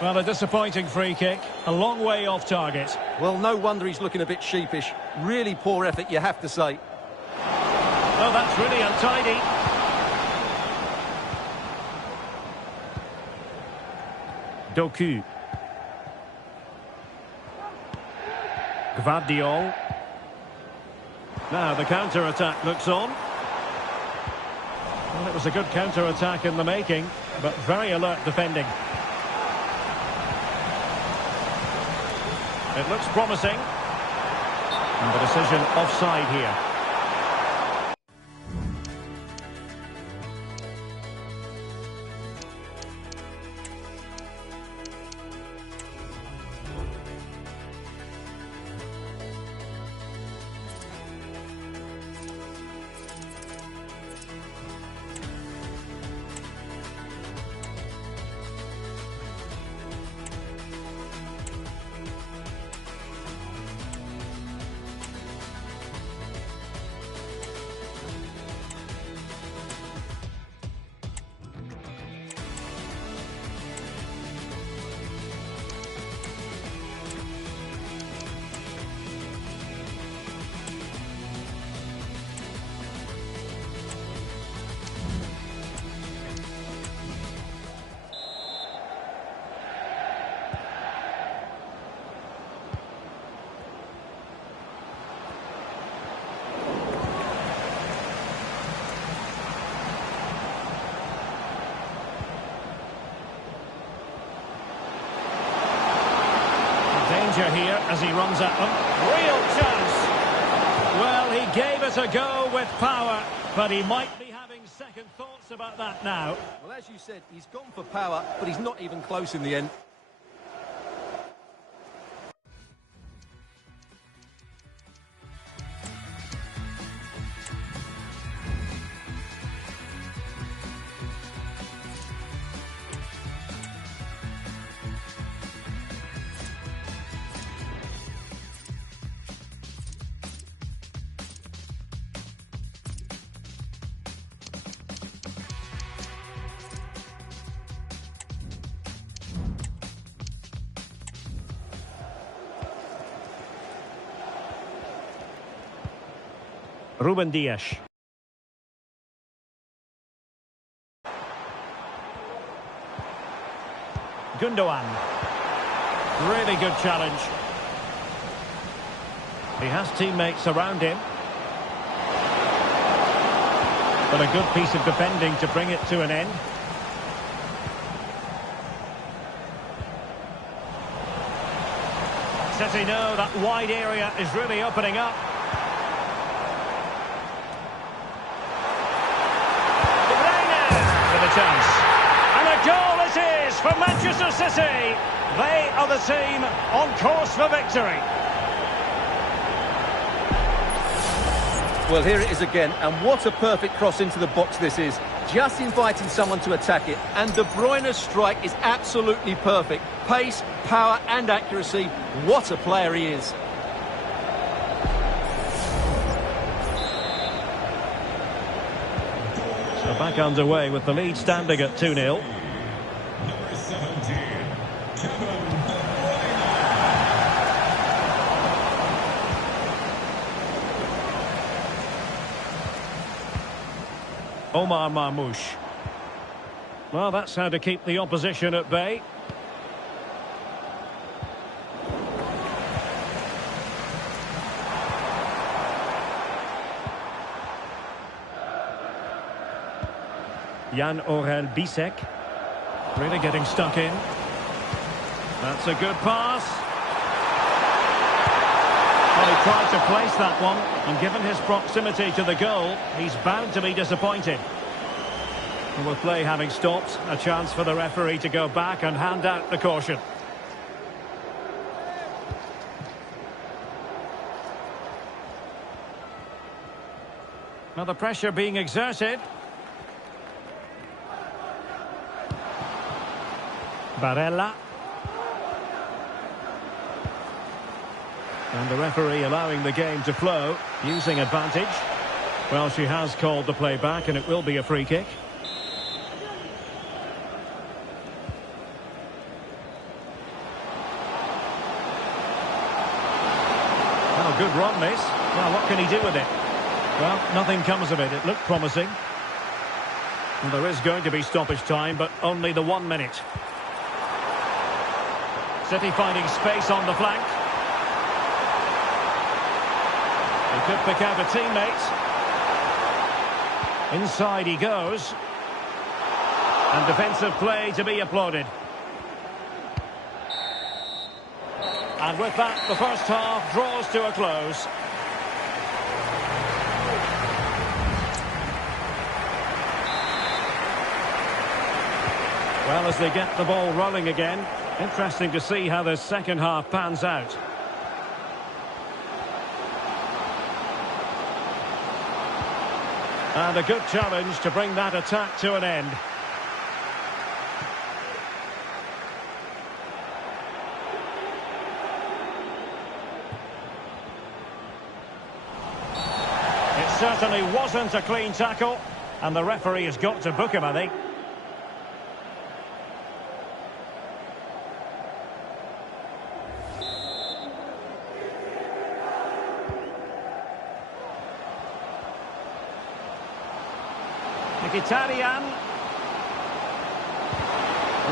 Well, a disappointing free kick, a long way off target. Well, no wonder he's looking a bit sheepish. Really poor effort, you have to say. Oh, that's really untidy. Doku. Gvardiol. Now the counter-attack looks on. Well, it was a good counter-attack in the making, but very alert defending. It looks promising. And the decision offside here. Here as he runs at them. Real chance. Well, he gave it a go with power, but he might be having second thoughts about that now. Well, as you said, he's gone for power, but he's not even close in the end. Ruben Dias. Gundogan. Really good challenge. He has teammates around him. But a good piece of defending to bring it to an end. Says he know that wide area is really opening up. Chance. And a goal it is for Manchester City. They are the team on course for victory. Well, here it is again, and what a perfect cross into the box this is. Just inviting someone to attack it, and De Bruyne's strike is absolutely perfect. Pace, power and accuracy. What a player he is. Back underway with the lead standing at 2-0. Number 17, Omar Marmoush. Well, that's how to keep the opposition at bay. Jan Orel Bisek. Really getting stuck in. That's a good pass. Well, he tried to place that one, and given his proximity to the goal, he's bound to be disappointed. And with play having stopped, a chance for the referee to go back and hand out the caution. Now the pressure being exerted. Barella. And the referee allowing the game to flow, using advantage. Well, she has called the play back, and it will be a free kick. good run, this. Well, what can he do with it? Well, nothing comes of it. It looked promising. And there is going to be stoppage time, but only the 1 minute. City finding space on the flank. He could pick out a teammate. Inside he goes. And defensive play to be applauded. And with that, the first half draws to a close. Well, as they get the ball rolling again, interesting to see how the second half pans out. And a good challenge to bring that attack to an end. It certainly wasn't a clean tackle, and the referee has got to book him, I think. Mkhitaryan.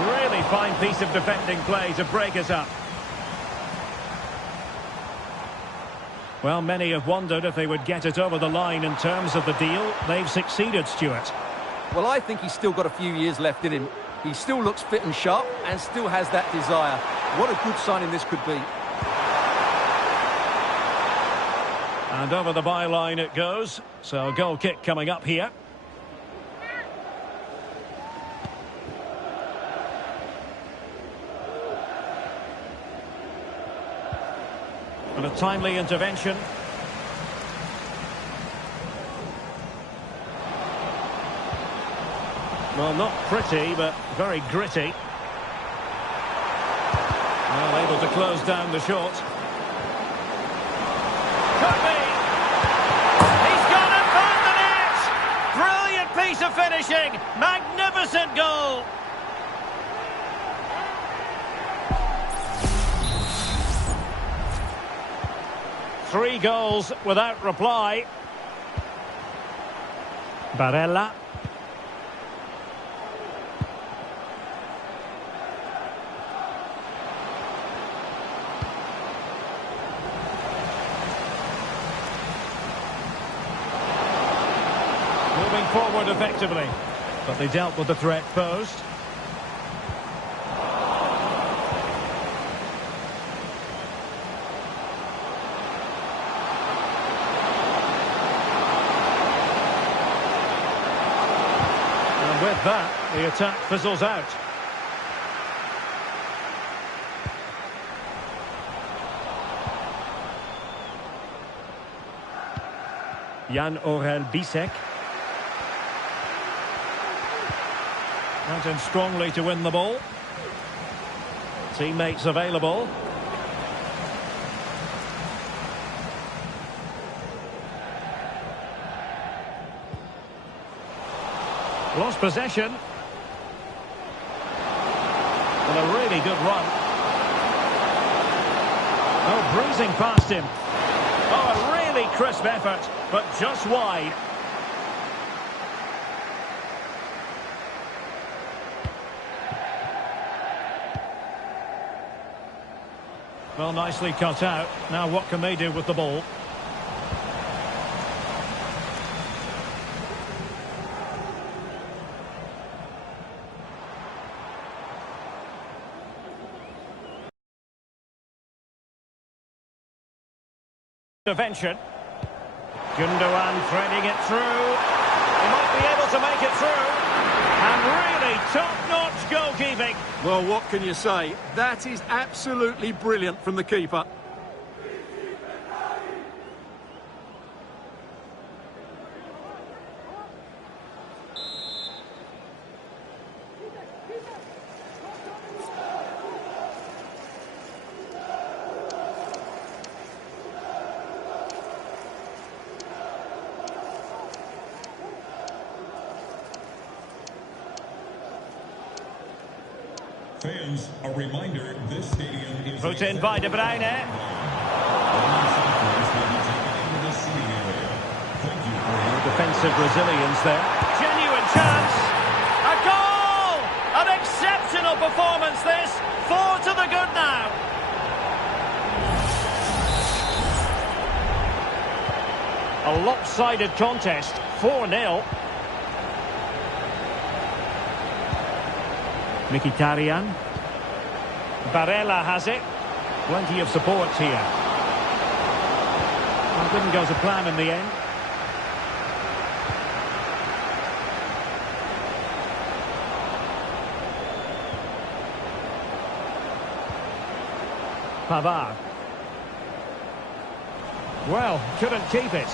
Really fine piece of defending play to break us up. Well, many have wondered if they would get it over the line in terms of the deal. They've succeeded, Stuart. Well, I think he's still got a few years left in him. He still looks fit and sharp and still has that desire. What a good signing this could be. And over the byline it goes. So a goal kick coming up here. And a timely intervention. Well, not pretty, but very gritty. Well, able to close down the shot. Could be! He's gone and found the net! Brilliant piece of finishing! Magnificent goal! Three goals without reply. Barella. Moving forward effectively, but they dealt with the threat posed. With that, the attack fizzles out. Jan-Orel Bisek. Went in strongly to win the ball. Teammates available. Lost possession. And a really good run. Oh, breezing past him. Oh, a really crisp effort, but just wide. Well, nicely cut out. Now what can they do with the ball? Intervention. Gundogan threading it through. He might be able to make it through. And really top-notch goalkeeping. Well, what can you say? That is absolutely brilliant from the keeper. Fans, a reminder, this stadium is... Put in by De Bruyne. defensive resilience there. Genuine chance. A goal! An exceptional performance this. 4 to the good now. A lopsided contest. 4-0. Mkhitaryan. Barella has it. Plenty of support here. Well, didn't go to plan in the end. Pavard. Well, couldn't keep it.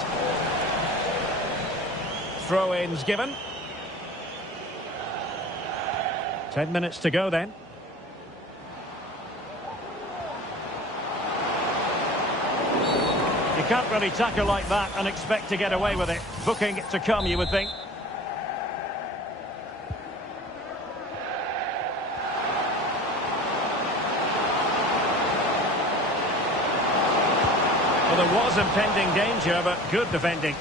Throw-ins given. 10 minutes to go then. You can't really tackle like that and expect to get away with it. Booking to come, you would think. Well, there was impending danger, but good defending.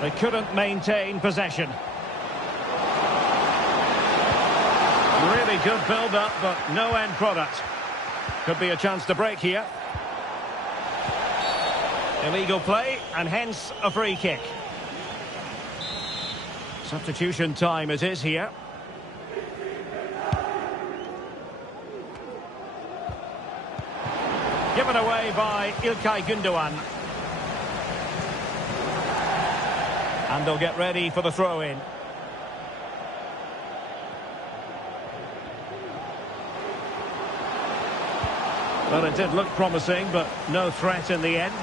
They couldn't maintain possession. Really good build-up, but no end product. Could be a chance to break here. Illegal play, and hence a free kick. Substitution time it is here. Given away by İlkay Gündoğan. And they'll get ready for the throw-in. Well, it did look promising, but no threat in the end.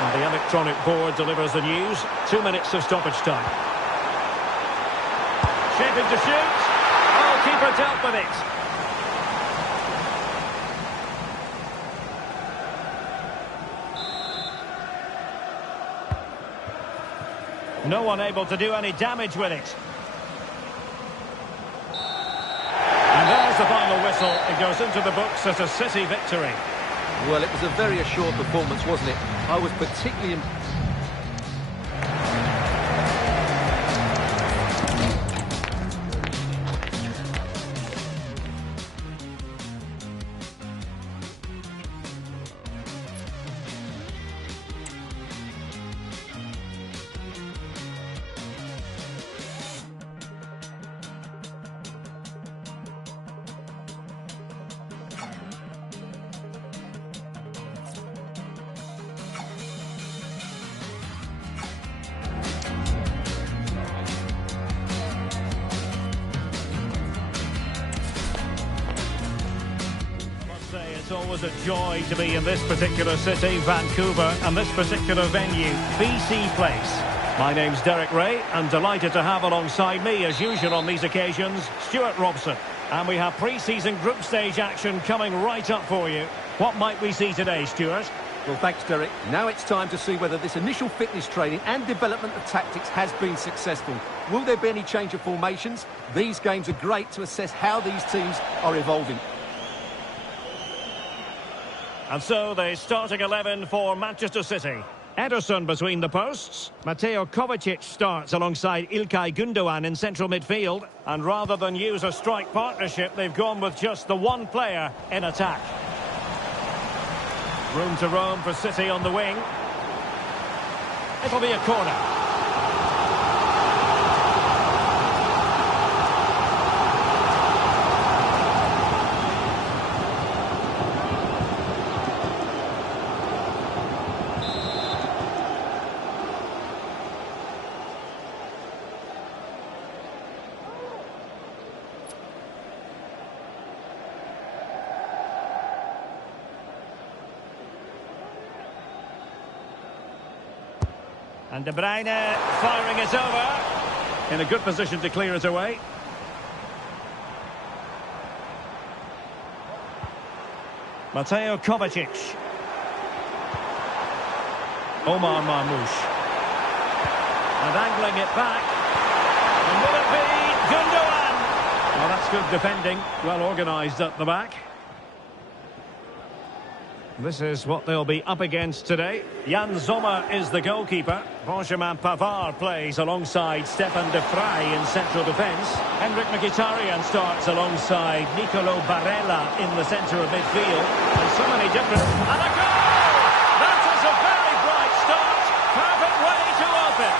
And the electronic board delivers the news. 2 minutes of stoppage time. Shaping to shoot. Oh, keeper dealt with it. No one able to do any damage with it. And there's the final whistle. It goes into the books as a City victory. Well, it was a very assured performance, wasn't it? I was particularly... It's always a joy to be in this particular city, Vancouver, and this particular venue, BC Place. My name's Derek Ray, and delighted to have alongside me, as usual on these occasions, Stuart Robson. And we have pre-season group stage action coming right up for you. What might we see today, Stuart? Well, thanks, Derek. Now it's time to see whether this initial fitness training and development of tactics has been successful. Will there be any change of formations? These games are great to assess how these teams are evolving. And so the starting 11 for Manchester City. Ederson between the posts. Mateo Kovacic starts alongside İlkay Gündoğan in central midfield. And rather than use a strike partnership, they've gone with just the one player in attack. Room to roam for City on the wing. It'll be a corner. And De Bruyne firing it over. In a good position to clear it away. Mateo Kovacic. Omar Marmoush. And angling it back. And will it be Gundogan? Well, that's good defending. Well organised at the back. This is what they'll be up against today. Jan Sommer is the goalkeeper. Benjamin Pavard plays alongside Stefan de Vrij in central defence. Henrik Mkhitaryan starts alongside Nicolo Barella in the centre of midfield. And so many different... And a goal! That is a very bright start. Perfect way to open.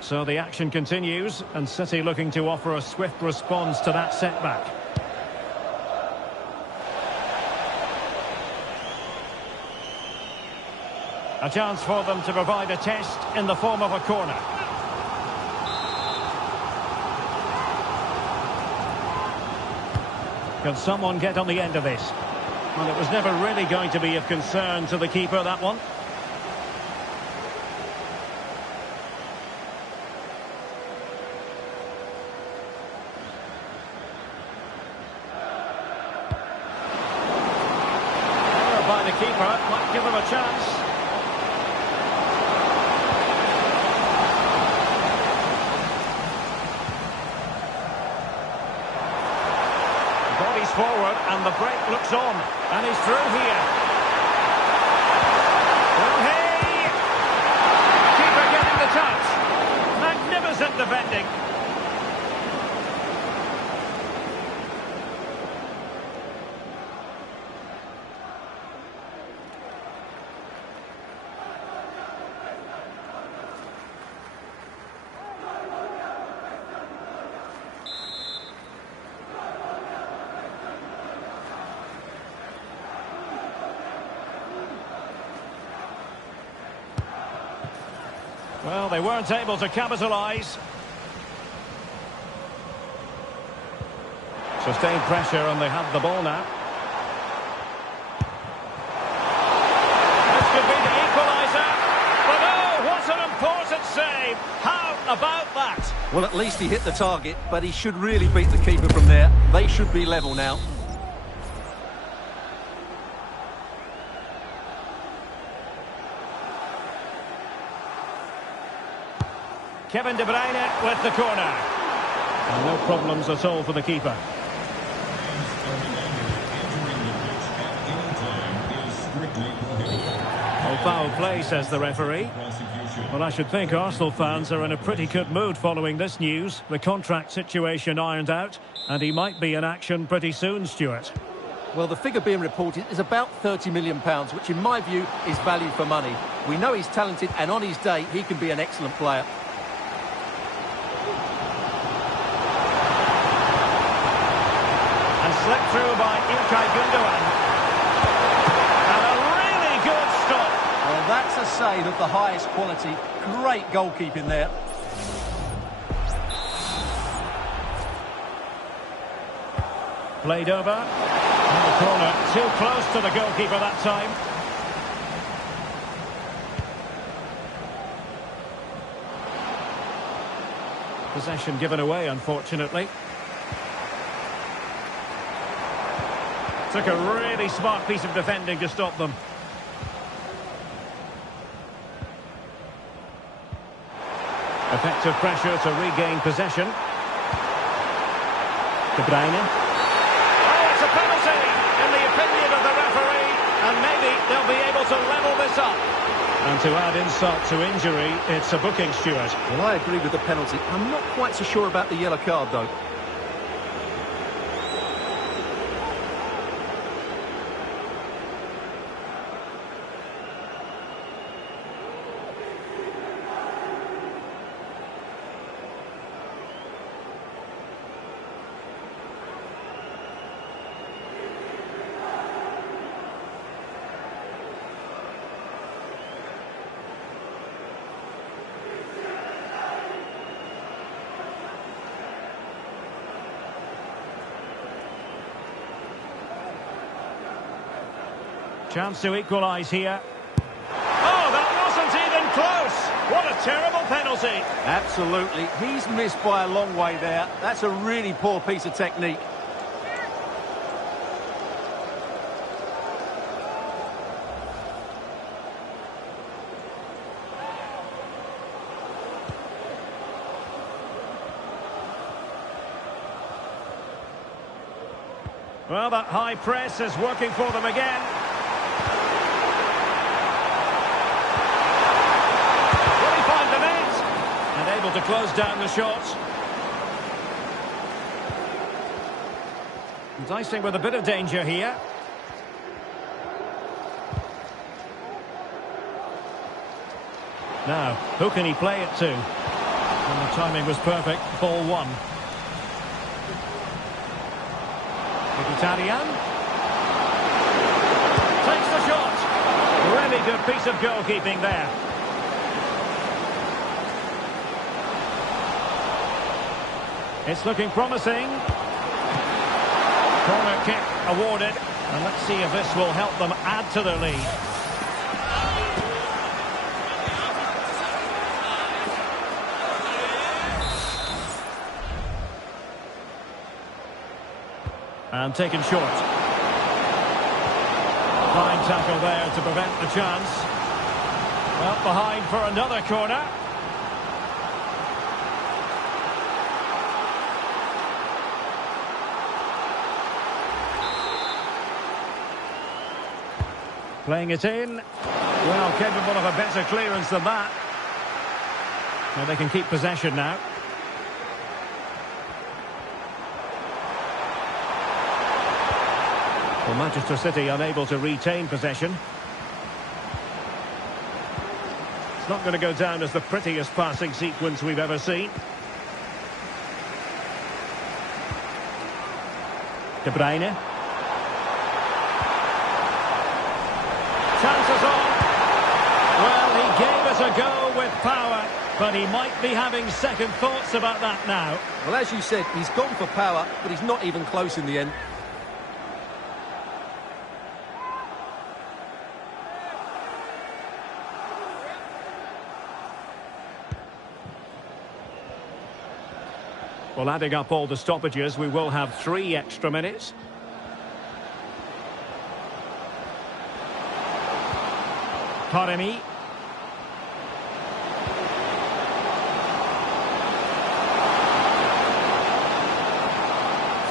So the action continues, and City looking to offer a swift response to that setback. A chance for them to provide a test in the form of a corner. Can someone get on the end of this? Well, it was never really going to be of concern to the keeper, that one. By the keeper, might give him a chance. Bodies forward and the break looks on. And he's through here. Well, hey! Keeper getting the touch. Magnificent defending. Well, they weren't able to capitalise. Sustained pressure and they have the ball now. This could be the equaliser. But oh, what an important save. How about that? Well, at least he hit the target, but he should really beat the keeper from there. They should be level now. Kevin De Bruyne with the corner. And no problems at all for the keeper. Oh, foul play, says the referee. Well, I should think Arsenal fans are in a pretty good mood following this news. The contract situation ironed out, and he might be in action pretty soon, Stuart. Well, the figure being reported is about £30 million, which in my view is value for money. We know he's talented, and on his day, he can be an excellent player. Slipped through by Ilkay Gundogan. And a really good stop. Well, that's a save of the highest quality. Great goalkeeping there. Played over. In the corner. Too close to the goalkeeper that time. Possession given away, unfortunately. Took a really smart piece of defending to stop them. Effective pressure to regain possession. De Bruyne. Oh, it's a penalty in the opinion of the referee, and maybe they'll be able to level this up. And to add insult to injury, it's a booking, Stuart. Well, I agree with the penalty. I'm not quite so sure about the yellow card, though. Chance to equalise here. Oh, that wasn't even close. What a terrible penalty. Absolutely. He's missed by a long way there. That's a really poor piece of technique. Well, that high press is working for them again. Will he find the net? And able to close down the shot. Enticing with a bit of danger here. Now, who can he play it to? And the timing was perfect. Ball one. Mkhitaryan takes the shot. Really good piece of goalkeeping there. It's looking promising. Corner kick awarded. And let's see if this will help them add to their lead. And taken short. Fine tackle there to prevent the chance. Well, behind for another corner. Playing it in. Well, capable of a better clearance than that. Well, they can keep possession now. Well, Manchester City unable to retain possession. It's not going to go down as the prettiest passing sequence we've ever seen. De Bruyne. Chances on. Well, he gave us a go with power, but he might be having second thoughts about that now. Well, as you said, he's gone for power, but he's not even close in the end. Well, adding up all the stoppages, we will have 3 extra minutes. Taremi.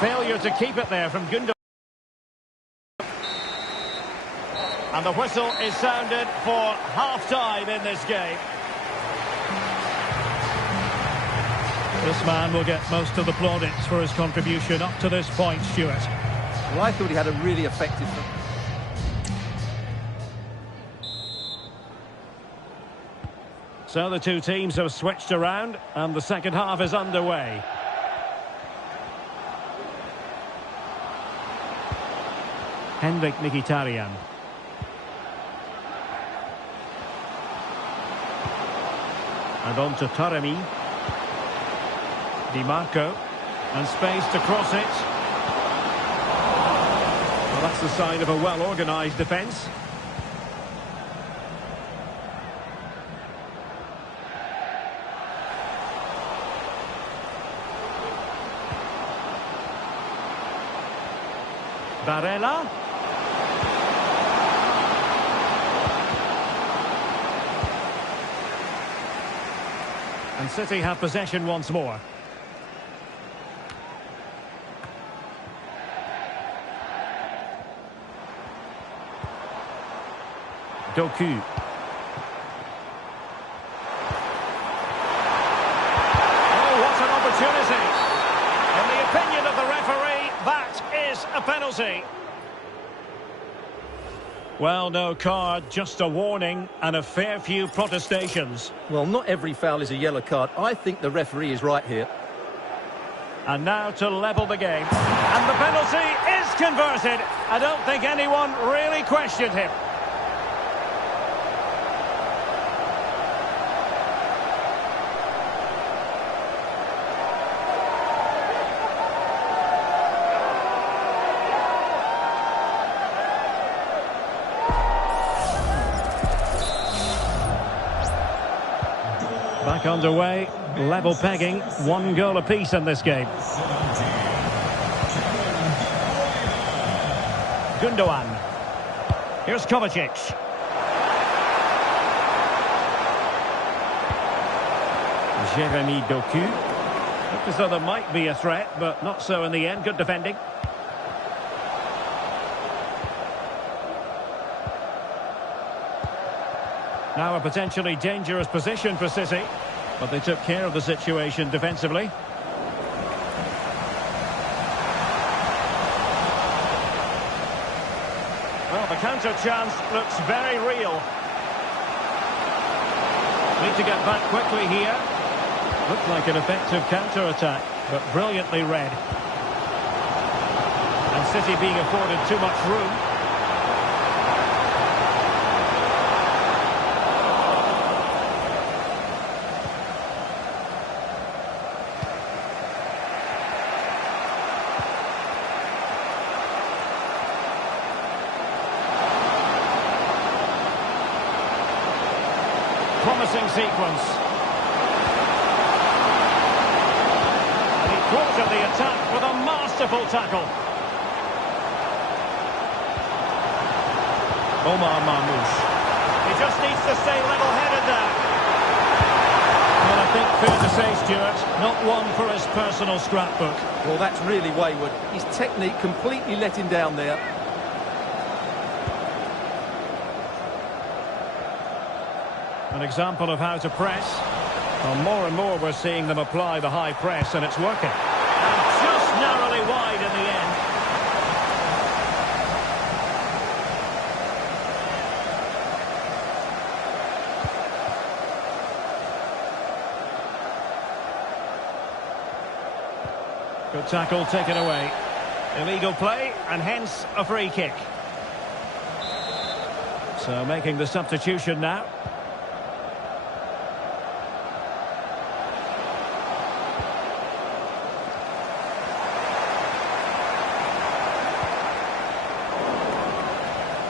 Failure to keep it there from Gundogan. And the whistle is sounded for half-time in this game. This man will get most of the plaudits for his contribution up to this point, Stuart. Well, I thought he had a really effective... So the two teams have switched around, and the second half is underway. Henrik Mkhitaryan. And on to Taremi. Di Marco, and space to cross it. Well, that's the sign of a well-organised defence. Barella. And City have possession once more. Doku. Oh, what an opportunity. In the opinion of the referee, that is a penalty. Well, no card, just a warning and a fair few protestations. Well, not every foul is a yellow card. I think the referee is right here. And now to level the game. And the penalty is converted. I don't think anyone really questioned him. Back underway, level pegging, 1 goal apiece in this game. Gundogan. Here's Kovacic. Jeremy Doku. Looked as though there might be a threat, but not so in the end. Good defending. Now a potentially dangerous position for City, but they took care of the situation defensively. Well, the counter chance looks very real. Need to get back quickly here. Looked like an effective counter-attack, but brilliantly read. And City being afforded too much room. Promising sequence. And he quartered the attack with a masterful tackle. Omar Marmoush. He just needs to stay level-headed there. Well, I think fair to say, Stuart, not one for his personal scrapbook. Well, that's really wayward. His technique completely let him down there. An example of how to press. Well, more and more we're seeing them apply the high press, and it's working. And just narrowly wide in the end. Good tackle taken away. Illegal play, and hence a free kick. So making the substitution now.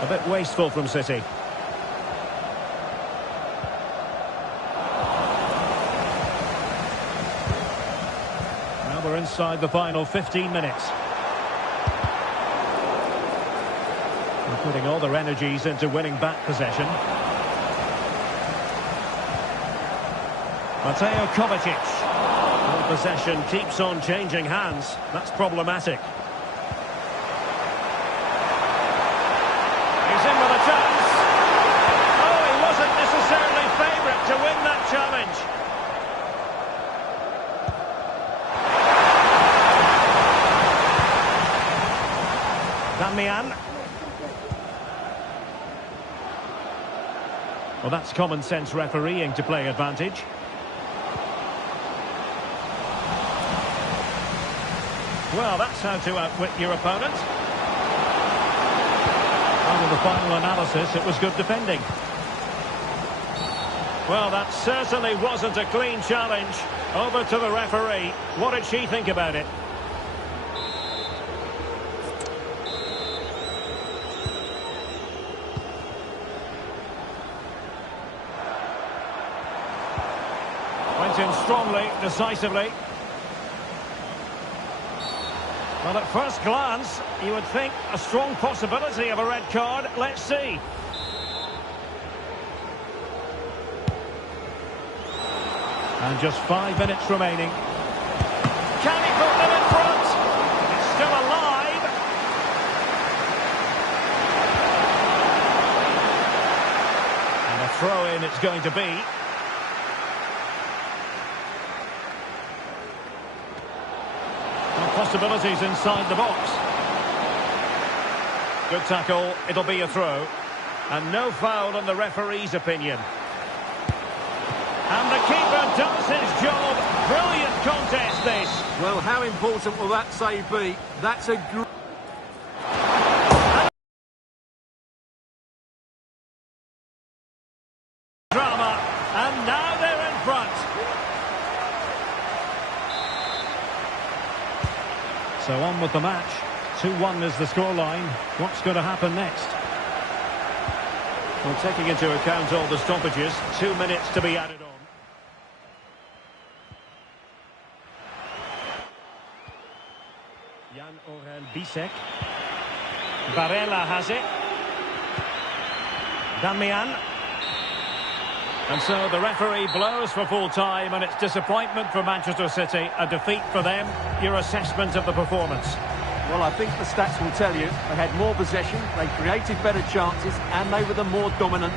A bit wasteful from City. Now we're inside the final 15 minutes. They're putting all their energies into winning back possession. Mateo Kovacic. Well, possession keeps on changing hands. That's problematic. He's in with a chance. Oh, he wasn't necessarily favourite to win that challenge. Damian. Well, that's common sense refereeing to play advantage. Well, that's how to outwit your opponent. Under the final analysis, it was good defending. Well, that certainly wasn't a clean challenge. Over to the referee. What did she think about it? Went in strongly, decisively. Well, at first glance, you would think a strong possibility of a red card. Let's see. And just 5 minutes remaining. Can he put them in front? It's still alive. And a throw-in it's going to be. Possibilities inside the box. Good tackle, it'll be a throw. And no foul in the referee's opinion. And the keeper does his job. Brilliant contest this. Well, how important will that save be? That's a great... drama, and now they're in front. So on with the match. 2-1 is the scoreline. What's going to happen next? Well, taking into account all the stoppages, 2 minutes to be added on. Bisek. Barella has it. Damian. And so the referee blows for full time, and it's disappointment for Manchester City, a defeat for them. Your assessment of the performance? Well, I think the stats will tell you they had more possession, they created better chances, and they were the more dominant